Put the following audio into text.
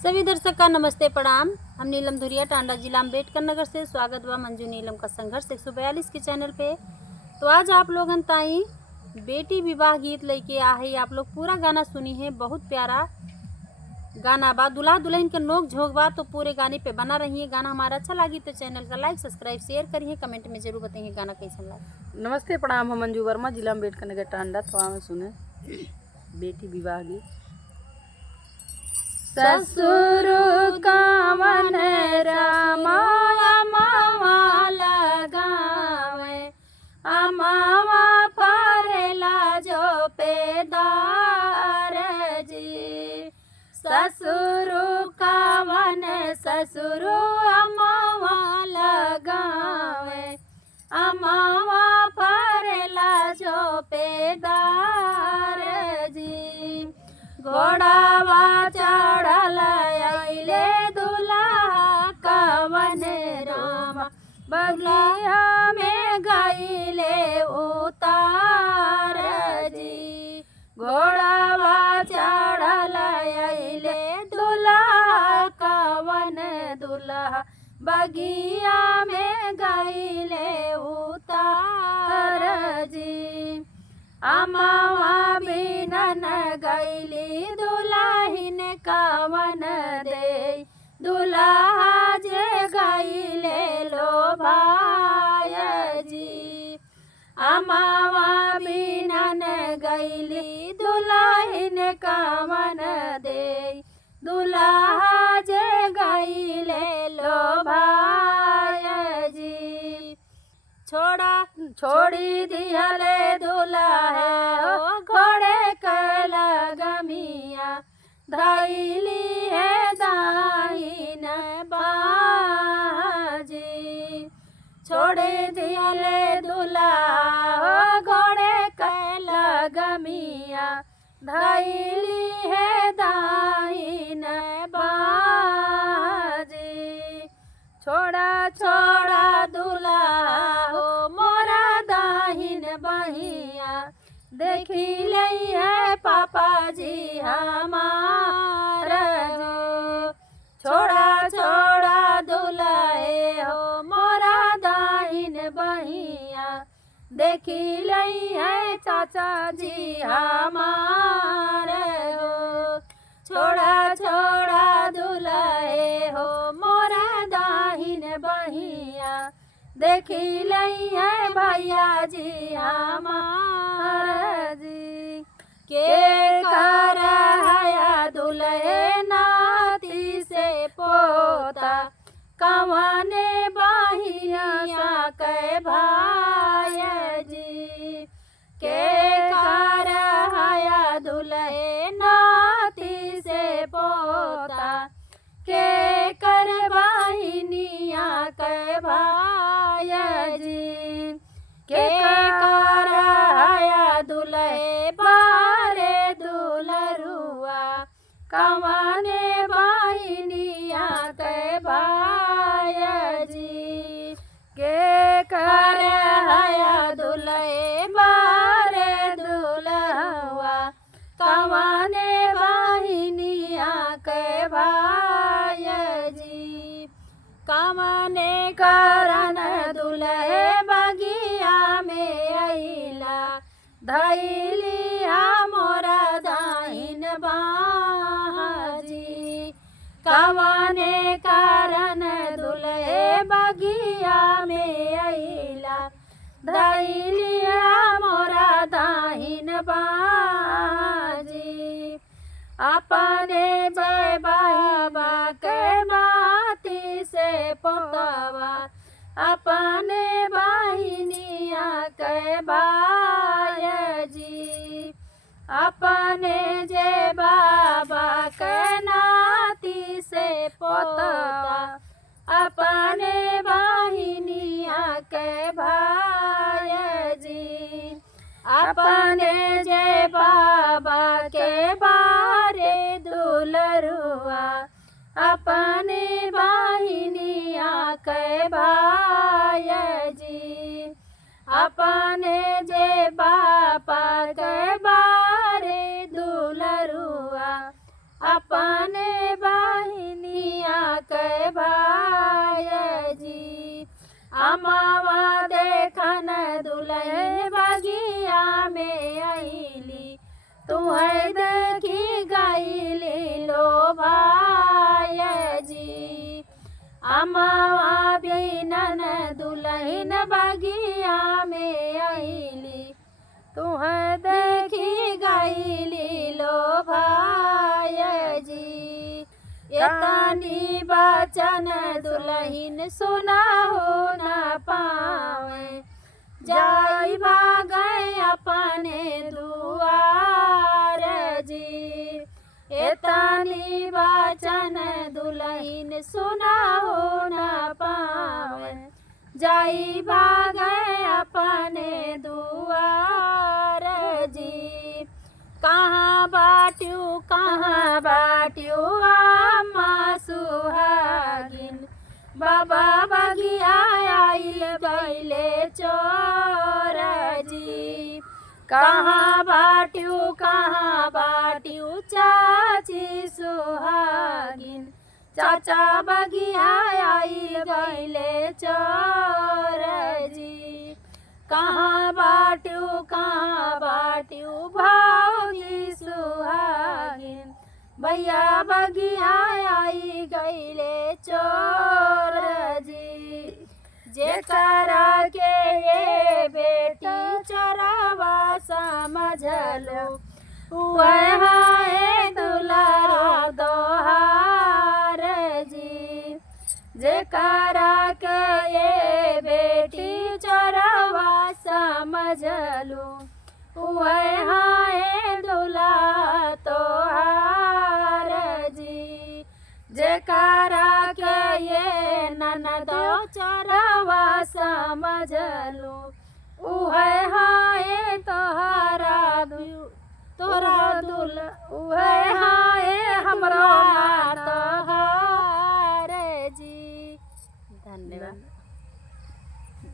सभी दर्शक का नमस्ते प्रणाम। हम नीलम धुरिया टांडा जिला अम्बेडकर नगर से स्वागत बा मंजू नीलम का संघर्ष 142 के चैनल पे। तो आज आप लोगन ताई बेटी विवाह गीत लेके आ है। आप लोग पूरा गाना सुनी है, बहुत प्यारा गाना बा, दुल्हा दुल्हन के नोक झोंक बा। तो पूरे गाने पे बना रही है। गाना हमारा अच्छा लगी तो चैनल का लाइक सब्सक्राइब शेयर करिए, कमेंट में जरूर बताइए गाना कैसा लगा। नमस्ते प्रणाम, हम मंजू वर्मा, जिला अम्बेडकर नगर टांडा। तो हमें सुने बेटी विवाह गीत। ससुर कावन रामा लगावे, अमावा फरेला जो पेदार जी। ससुर कावन ससुर अमावा लगावे, अमावा फरेला जो पेदार जी। घोड़ावा चढ़ल अइले दुल्हा कवन रामा, बगिया में गइले उतार जी। घोड़ावा चढ़ल अइले दुल्हा कवन दुल्हा, बगिया में गइले उतार जी। अमावा बिनन गइली दुल्हिन कवन दे, दुल्हा जे गइले लो भाय जी। अमावा बिनन गइली दुल्हिन कवन दे, दुल्हा जे गइले लो भाय जी। छोड़ी दिहले दुल्हा घोड़े के लगमिया, धइली है दाहिन बाजी। छोड़ी दिहले दुल्हा घोड़े के लगमिया, धइली है दाहिन बाजी। छोड़ा छोड़ा दुल्हा हो मोरा दाहिन बहिया, देखी लई है पापा जी हमार जो। छोड़ा छोड़ा दुल्हे हो मोरा दाहिन बहिया, देखी लई है चाचा जी हमार हो। छोड़ा छोड़ा दुल्हे हो मोरा दाहिन बहिया, देखी लई है भैया जी हमार जी। के कर हया दुल्हे नाती से पोता, कवने बहिया के भाई जी। के कर हया दुल्हे नाती से पोता, के कर बहिनिया के भाई जी। के कर हया दुल्हे बारे दुलरुआ, कवने बहिनिया के भाई जी। के कर हया दुल्हे बारे दुलहुआ, कवने बहिनिया के भाई जी। कवने करन दुल्हे बगिया में अइला, धइलिया मोरा दाहिन बाजी। कवने करन दुल्हे बगिया में अइला, धइलिया मोरा दाहिन बाजी। अपने जय बाबा के माती से पोतवा, अपने बहिनिया के भाई जी। अपने जय बाबा के नाती से पोतवा, अपने बहिनिया के भाई जी। अपने जय बाबा के बारे दुलरुआ, अपने बहिनिया के भाई जी। अपने जे बापा के बारे दुलरुआ अपने बाही में आईली तुम्हें देखी गईली लो भाई जी। अमावा बिनन दुल्हन बगिया में आईली तुम्हें देखी गईली लो भाई जी। इतनी बचन दुल्हन सुना हो न पावे जाई भागे अपने दुआर जी। इतनी बचन दुल्हन सुना हो न पावे जाई भागे अपने दुआर जी। कहाँ बाट्यू अम्मा सुहागिन बाबा बगिया आइल गईले चोर जी। कहाँ बाट्यू चाची सुहागिन चाचा बगिया आइल गईले चोर जी। कहाँ बाट्यू भाऊजी सुहागिन भैया बगिया आई गईले चोर जी। जेकरा के ये बेटी चोरवा समझ लो वह है दुलारा दोहार जी। जेकरा के ये बेटी चोरवा समझ लो वह है दुला तोहार जी। जेकरा के ये ननदो चोरवा समझ लो वह है तोहरा दुला